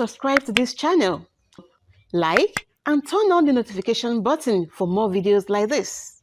subscribe to this channel, like and turn on the notification button for more videos like this.